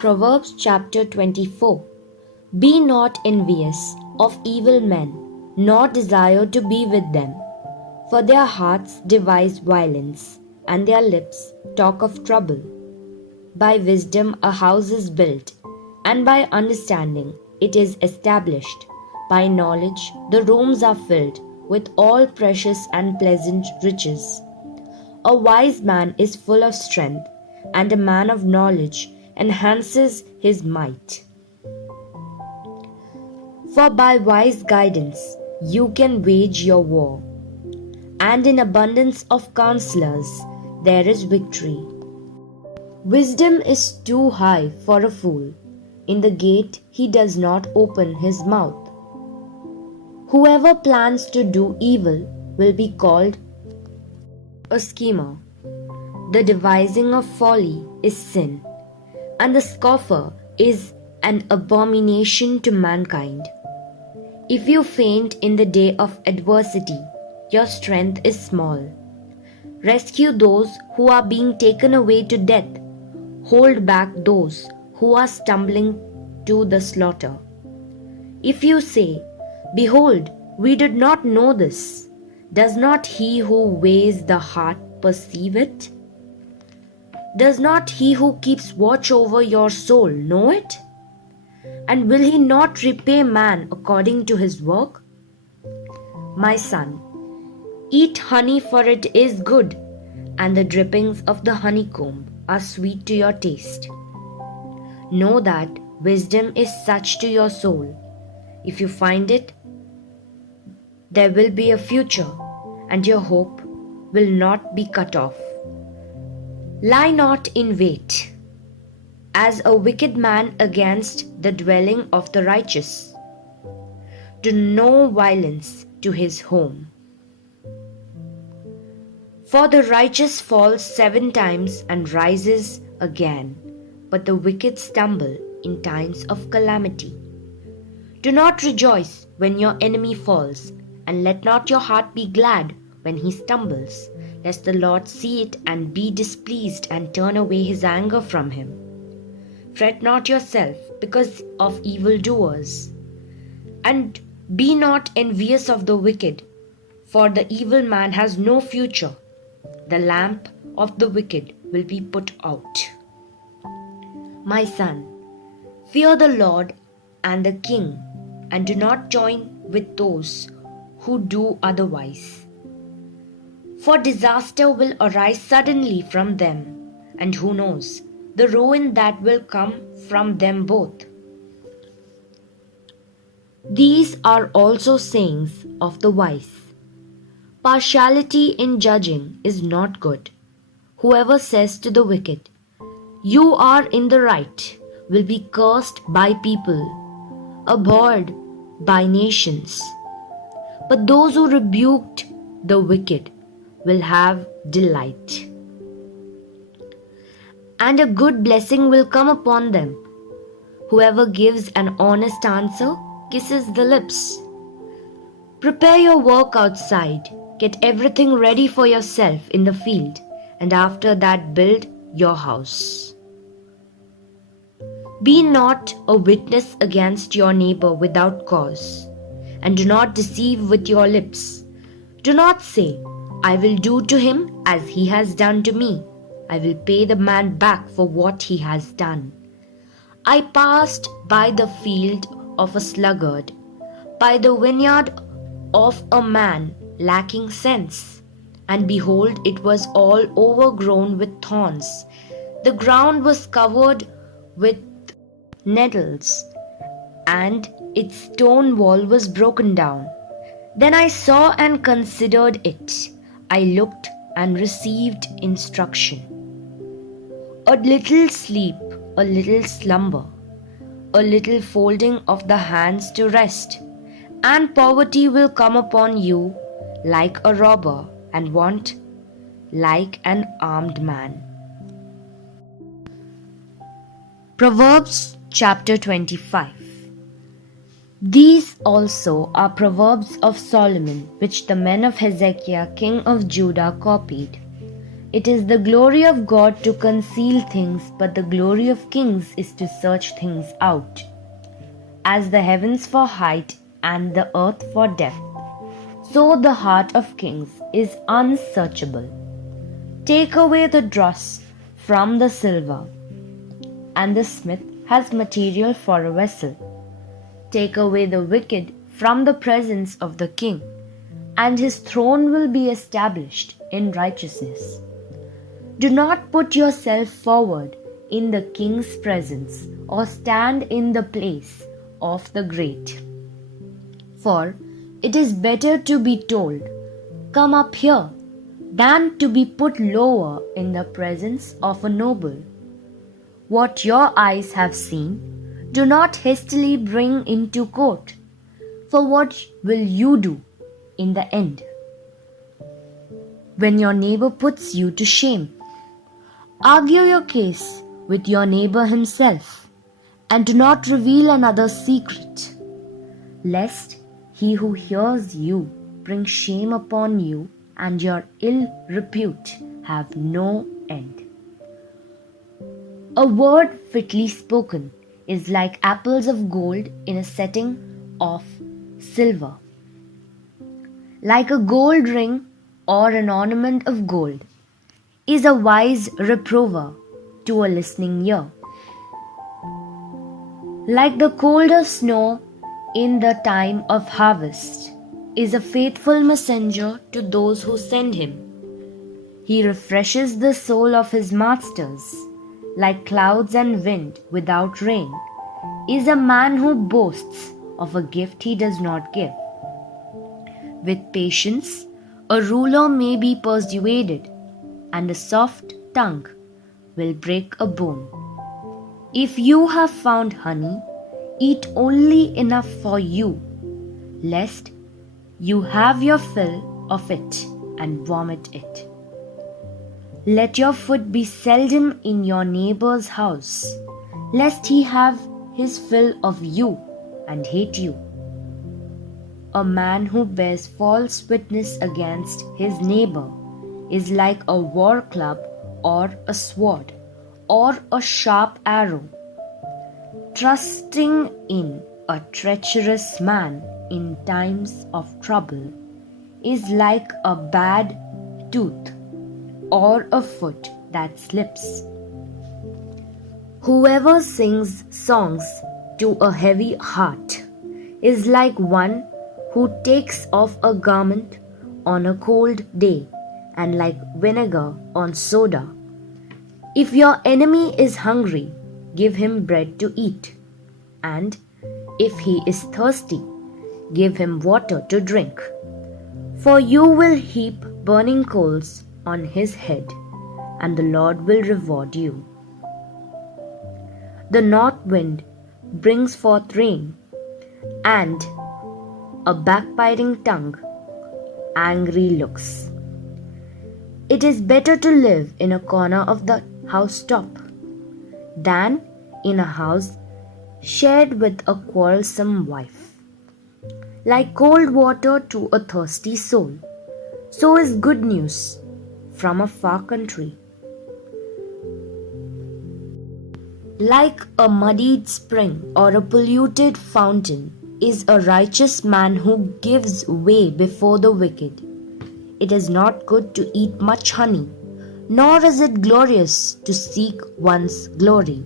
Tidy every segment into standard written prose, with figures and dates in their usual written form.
Proverbs chapter 24. Be not envious of evil men, nor desire to be with them. For their hearts devise violence, and their lips talk of trouble. By wisdom a house is built, and by understanding it is established. By knowledge the rooms are filled with all precious and pleasant riches. A wise man is full of strength, and a man of knowledge enhances his might. For by wise guidance you can wage your war, and in abundance of counselors there is victory. Wisdom is too high for a fool. In the gate he does not open his mouth. Whoever plans to do evil will be called a schemer. The devising of folly is sin, and the scoffer is an abomination to mankind. If you faint in the day of adversity, your strength is small. Rescue those who are being taken away to death. Hold back those who are stumbling to the slaughter. If you say, "Behold, we did not know this," does not he who weighs the heart perceive it? Does not he who keeps watch over your soul know it? And will he not repay man according to his work? My son, eat honey, for it is good, and the drippings of the honeycomb are sweet to your taste. Know that wisdom is such to your soul. If you find it, there will be a future, and your hope will not be cut off. Lie not in wait, as a wicked man against the dwelling of the righteous. Do no violence to his home. For the righteous falls 7 times and rises again, but the wicked stumble in times of calamity. Do not rejoice when your enemy falls, and let not your heart be glad when he stumbles, lest the Lord see it and be displeased and turn away his anger from him. Fret not yourself because of evildoers, and be not envious of the wicked, for the evil man has no future. The lamp of the wicked will be put out. My son, fear the Lord and the king, and do not join with those who do otherwise. For disaster will arise suddenly from them, and who knows the ruin that will come from them both. These are also sayings of the wise. Partiality in judging is not good. Whoever says to the wicked, "You are in the right," will be cursed by people, abhorred by nations. But those who rebuked the wicked will have delight, and a good blessing will come upon them. Whoever gives an honest answer kisses the lips. Prepare your work outside. Get everything ready for yourself in the field, and after that build your house. Be not a witness against your neighbor without cause, and do not deceive with your lips. Do not say, "I will do to him as he has done to me. I will pay the man back for what he has done." I passed by the field of a sluggard, by the vineyard of a man lacking sense, and behold, it was all overgrown with thorns. The ground was covered with nettles, and its stone wall was broken down. Then I saw and considered it. I looked and received instruction. A little sleep, a little slumber, a little folding of the hands to rest, and poverty will come upon you like a robber, and want like an armed man. Proverbs chapter 25. These also are proverbs of Solomon, which the men of Hezekiah king of Judah copied. It is the glory of God to conceal things, but the glory of kings is to search things out. As the heavens for height and the earth for depth, so the heart of kings is unsearchable. Take away the dross from the silver, and the smith has material for a vessel. Take away the wicked from the presence of the king, and his throne will be established in righteousness. Do not put yourself forward in the king's presence, or stand in the place of the great. For it is better to be told, "Come up here," than to be put lower in the presence of a noble. What your eyes have seen, do not hastily bring into court, for what will you do in the end? When your neighbor puts you to shame, argue your case with your neighbor himself, and do not reveal another's secret, lest he who hears you bring shame upon you, and your ill repute have no end. A word fitly spoken is like apples of gold in a setting of silver. Like a gold ring or an ornament of gold is a wise reprover to a listening ear. Like the cold of snow in the time of harvest is a faithful messenger to those who send him. He refreshes the soul of his masters. Like clouds and wind without rain is a man who boasts of a gift he does not give. With patience, a ruler may be persuaded, and a soft tongue will break a bone. If you have found honey, eat only enough for you, lest you have your fill of it and vomit it. Let your foot be seldom in your neighbor's house, lest he have his fill of you and hate you. A man who bears false witness against his neighbor is like a war club or a sword or a sharp arrow. Trusting in a treacherous man in times of trouble is like a bad tooth or a foot that slips. Whoever sings songs to a heavy heart is like one who takes off a garment on a cold day, and like vinegar on soda. If your enemy is hungry, give him bread to eat, and if he is thirsty, give him water to drink. For you will heap burning coals on his head, and the Lord will reward you. The north wind brings forth rain, and a backbiting tongue, angry looks. It is better to live in a corner of the housetop than in a house shared with a quarrelsome wife. Like cold water to a thirsty soul, so is good news from a far country. Like a muddied spring or a polluted fountain is a righteous man who gives way before the wicked. It is not good to eat much honey, nor is it glorious to seek one's glory.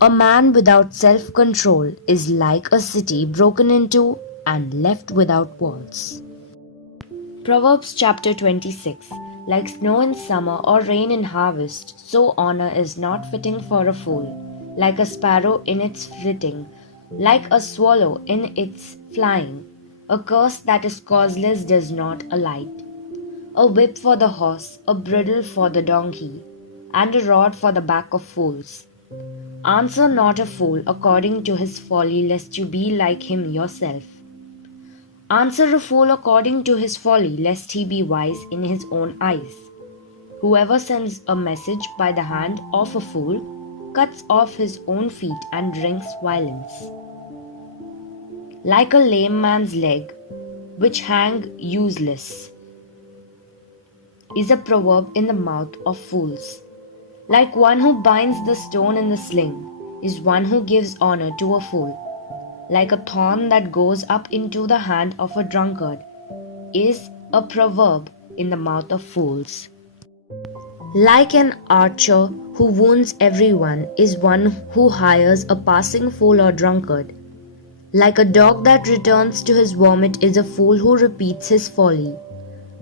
A man without self-control is like a city broken into and left without walls. Proverbs chapter 26. Like snow in summer or rain in harvest, so honor is not fitting for a fool. Like a sparrow in its flitting, like a swallow in its flying, a curse that is causeless does not alight. A whip for the horse, a bridle for the donkey, and a rod for the back of fools. Answer not a fool according to his folly, lest you be like him yourself. Answer a fool according to his folly, lest he be wise in his own eyes. Whoever sends a message by the hand of a fool cuts off his own feet and drinks violence. Like a lame man's leg, which hang useless, is a proverb in the mouth of fools. Like one who binds the stone in the sling is one who gives honor to a fool. Like a thorn that goes up into the hand of a drunkard is a proverb in the mouth of fools. Like an archer who wounds everyone is one who hires a passing fool or drunkard. Like a dog that returns to his vomit is a fool who repeats his folly.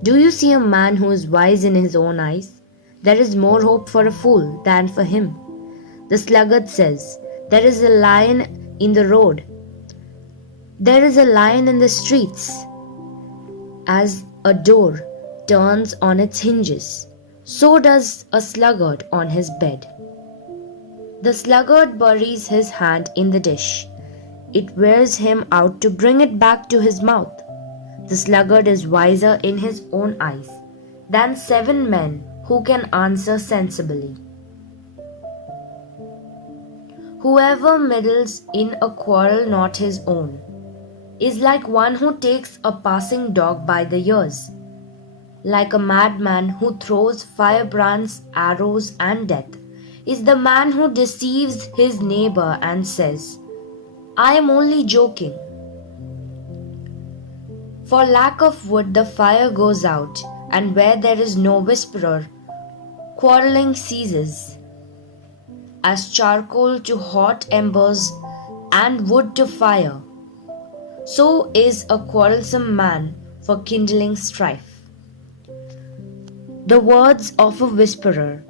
Do you see a man who is wise in his own eyes? There is more hope for a fool than for him. The sluggard says, "There is a lion in the road. There is a lion in the streets." As a door turns on its hinges, so does a sluggard on his bed. The sluggard buries his hand in the dish. It wears him out to bring it back to his mouth. The sluggard is wiser in his own eyes than 7 men who can answer sensibly. Whoever meddles in a quarrel not his own is like one who takes a passing dog by the ears. Like a madman who throws firebrands, arrows, and death is the man who deceives his neighbor and says, "I am only joking." For lack of wood the fire goes out, and where there is no whisperer, quarreling ceases. As charcoal to hot embers and wood to fire, so is a quarrelsome man for kindling strife. The words of a whisperer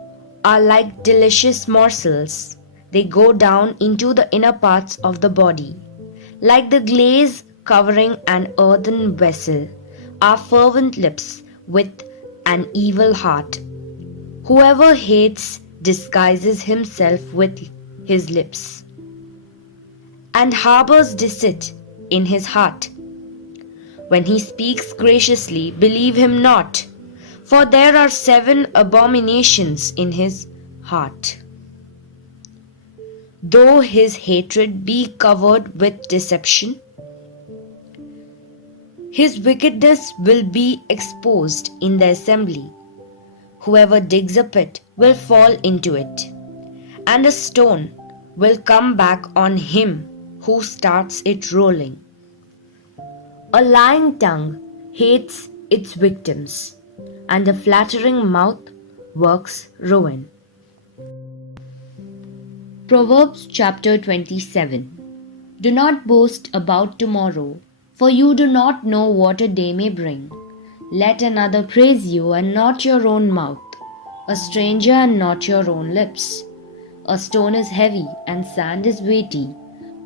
are like delicious morsels. They go down into the inner parts of the body. Like the glaze covering an earthen vessel are fervent lips with an evil heart. Whoever hates disguises himself with his lips and harbors deceit in his heart. When he speaks graciously, believe him not, for there are 7 abominations in his heart. Though his hatred be covered with deception, his wickedness will be exposed in the assembly. Whoever digs a pit will fall into it, and a stone will come back on him who starts it rolling. A lying tongue hates its victims, and a flattering mouth works ruin. Proverbs chapter 27. Do not boast about tomorrow, for you do not know what a day may bring. Let another praise you and not your own mouth, a stranger and not your own lips. A stone is heavy and sand is weighty,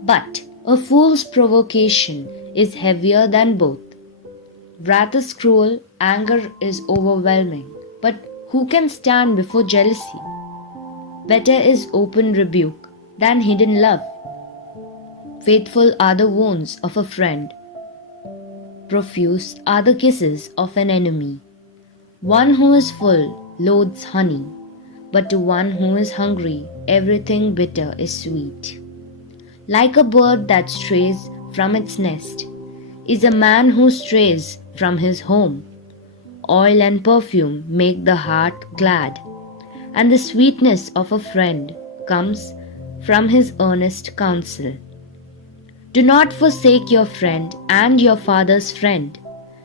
but a fool's provocation is heavier than both. Wrath is cruel, anger is overwhelming, but who can stand before jealousy? Better is open rebuke than hidden love. Faithful are the wounds of a friend. Profuse are the kisses of an enemy. One who is full loathes honey, but to one who is hungry, everything bitter is sweet. Like a bird that strays from its nest is a man who strays from his home. Oil and perfume make the heart glad, and the sweetness of a friend comes from his earnest counsel. Do not forsake your friend and your father's friend,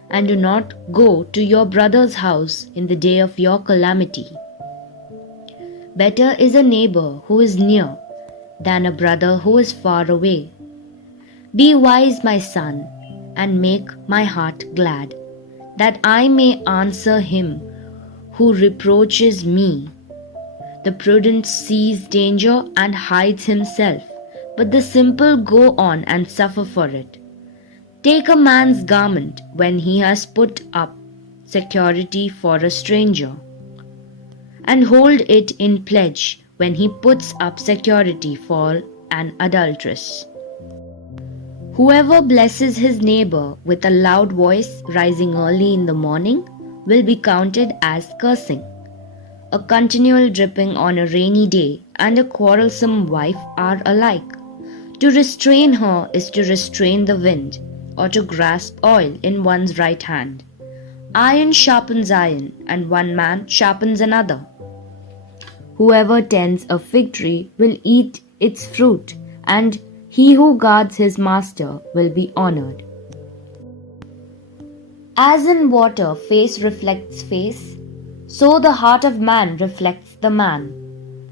and do not go to your brother's house in the day of your calamity. Better is a neighbor who is near than a brother who is far away. Be wise, my son, and make my heart glad, that I may answer him who reproaches me. The prudent sees danger and hides himself, but the simple go on and suffer for it. Take a man's garment when he has put up security for a stranger, and hold it in pledge when he puts up security for an adulteress. Whoever blesses his neighbor with a loud voice rising early in the morning will be counted as cursing. A continual dripping on a rainy day and a quarrelsome wife are alike. To restrain her is to restrain the wind, or to grasp oil in one's right hand. Iron sharpens iron, and one man sharpens another. Whoever tends a fig tree will eat its fruit, and he who guards his master will be honored. As in water face reflects face, so the heart of man reflects the man.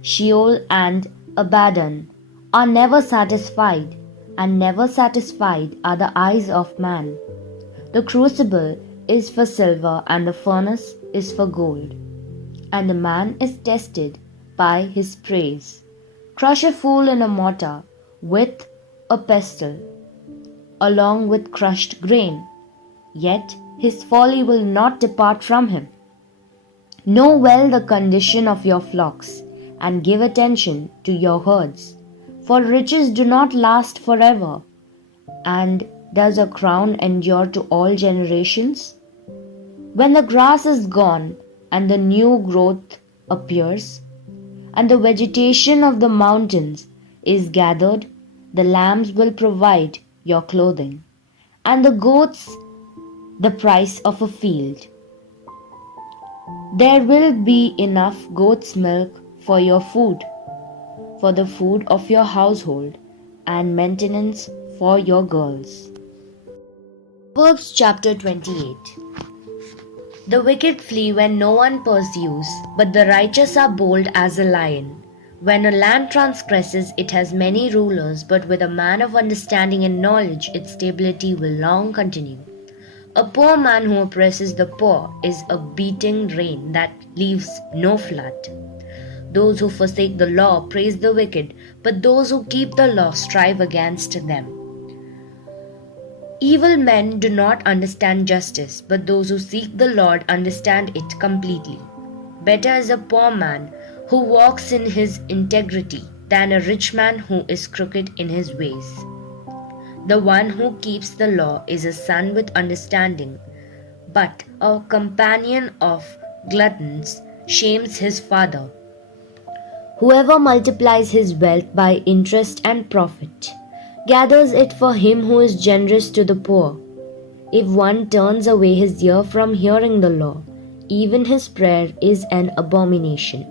Sheol and Abaddon are never satisfied, and never satisfied are the eyes of man. The crucible is for silver, and the furnace is for gold. And a man is tested by his praise. Crush a fool in a mortar with a pestle, along with crushed grain. Yet his folly will not depart from him. Know well the condition of your flocks, and give attention to your herds. For riches do not last forever, and does a crown endure to all generations? When the grass is gone, and the new growth appears, and the vegetation of the mountains is gathered, the lambs will provide your clothing, and the goats the price of a field. There will be enough goat's milk for your food, for the food of your household, and maintenance for your girls. Proverbs chapter 28. The wicked flee when no one pursues, but the righteous are bold as a lion. When a land transgresses, it has many rulers, but with a man of understanding and knowledge, its stability will long continue. A poor man who oppresses the poor is a beating rain that leaves no flood. Those who forsake the law praise the wicked, but those who keep the law strive against them. Evil men do not understand justice, but those who seek the Lord understand it completely. Better is a poor man who walks in his integrity than a rich man who is crooked in his ways. The one who keeps the law is a son with understanding, but a companion of gluttons shames his father. Whoever multiplies his wealth by interest and profit gathers it for him who is generous to the poor. If one turns away his ear from hearing the law, even his prayer is an abomination.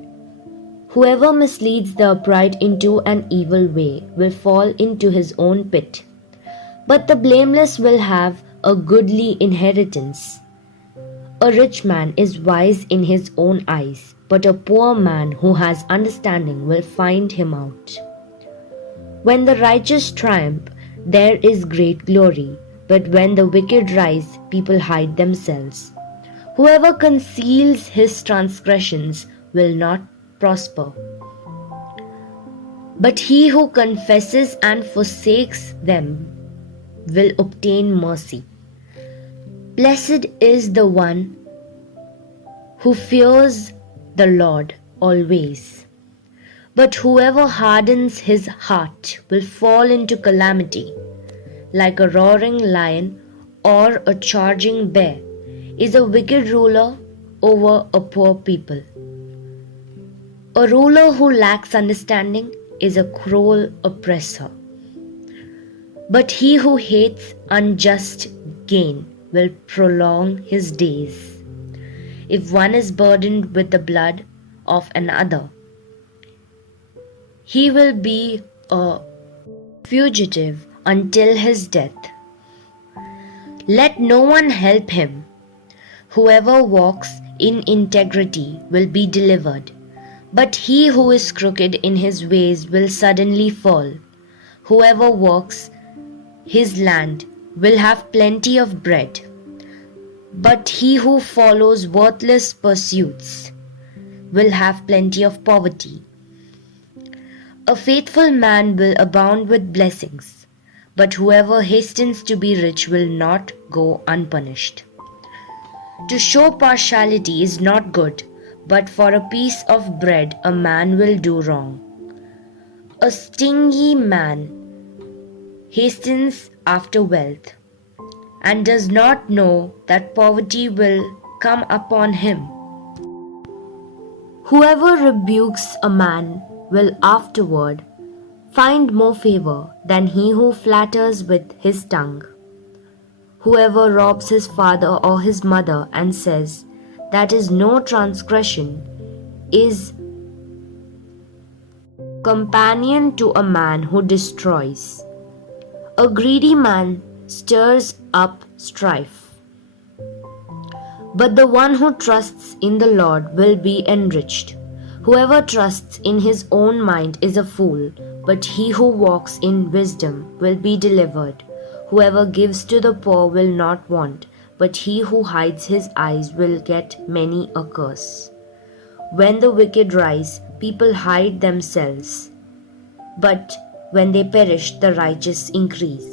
Whoever misleads the upright into an evil way will fall into his own pit. But the blameless will have a goodly inheritance. A rich man is wise in his own eyes, but a poor man who has understanding will find him out. When the righteous triumph, there is great glory, but when the wicked rise, people hide themselves. Whoever conceals his transgressions will not prosper, but he who confesses and forsakes them will obtain mercy. Blessed is the one who fears the Lord always, but whoever hardens his heart will fall into calamity. Like a roaring lion or a charging bear is a wicked ruler over a poor people. A ruler who lacks understanding is a cruel oppressor. But he who hates unjust gain will prolong his days. If one is burdened with the blood of another, he will be a fugitive until his death. Let no one help him. Whoever walks in integrity will be delivered, but he who is crooked in his ways will suddenly fall. Whoever walks his land will have plenty of bread, but he who follows worthless pursuits will have plenty of poverty. A faithful man will abound with blessings, but whoever hastens to be rich will not go unpunished. To show partiality is not good, but for a piece of bread a man will do wrong. A stingy man hastens after wealth, and does not know that poverty will come upon him. Whoever rebukes a man will afterward find more favor than he who flatters with his tongue. Whoever robs his father or his mother and says, "That is no transgression," is companion to a man who destroys. A greedy man stirs up strife, but the one who trusts in the Lord will be enriched. Whoever trusts in his own mind is a fool, but he who walks in wisdom will be delivered. Whoever gives to the poor will not want, but he who hides his eyes will get many a curse. When the wicked rise, people hide themselves, but when they perish, the righteous increase.